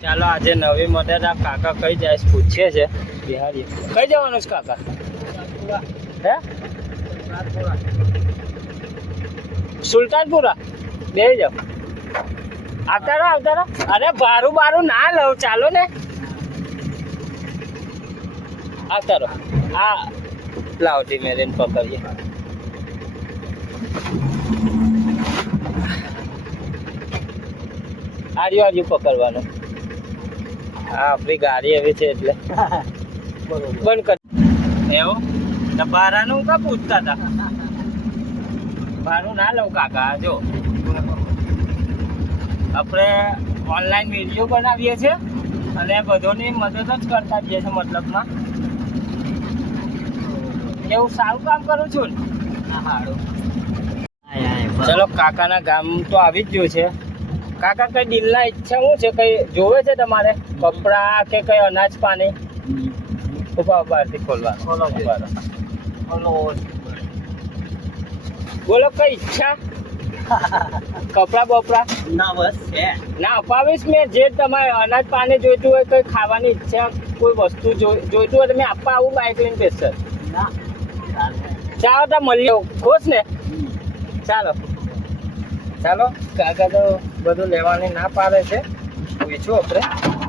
ચાલો આજે નવી મોડેલ આ કાકા કઈ જાય પૂછે છે બિહારી કઈ જવાનું છે કાકા હે સુલતાનપુરા બે જાવ આવતા રહો અરે બારું ના લઉં ચાલો ને આવતા રહો હા લાવ ધીમે લઈને પકડીએ આર્યું પકડવાનું હા આપણી ગાડી એવી છે એટલે બંધ કર એવું તો ભાડાનું કા પૂછતા હતા ભાડું ના લઉં કાકા જો આપણે ઓનલાઈન વિડીયો બનાવીએ છીએ અને બધોની મદદ જ કરતા જઈએ છીએ મતલબમાં એવું સારું કામ કરું છું ને સારું ચલો કાકાના ગામ તો આવી જ ગયું છે કાકા કઈ દિલના ઈચ્છા શું છે કઈ જોવે છે તમારે કપડા કે કઈ અનાજ પાણી બહારથી ખોલવાનું બોલો કઈ ઈચ્છા કપડા બપડા ના બસ ના અપાવીશ મેં જે તમારે અનાજ પાણી જોઈતું હોય કઈ ખાવાની ઈચ્છા કોઈ વસ્તુ જોઈતું હોય તો મેં આપવા આવું બાઇક લઈને સ્પેશિયલ ચાલો તો મળીએ ખુશ ને ચાલો ચાલો કાકા તો બધું લેવાની ના પાડે છે વેચવું આપણે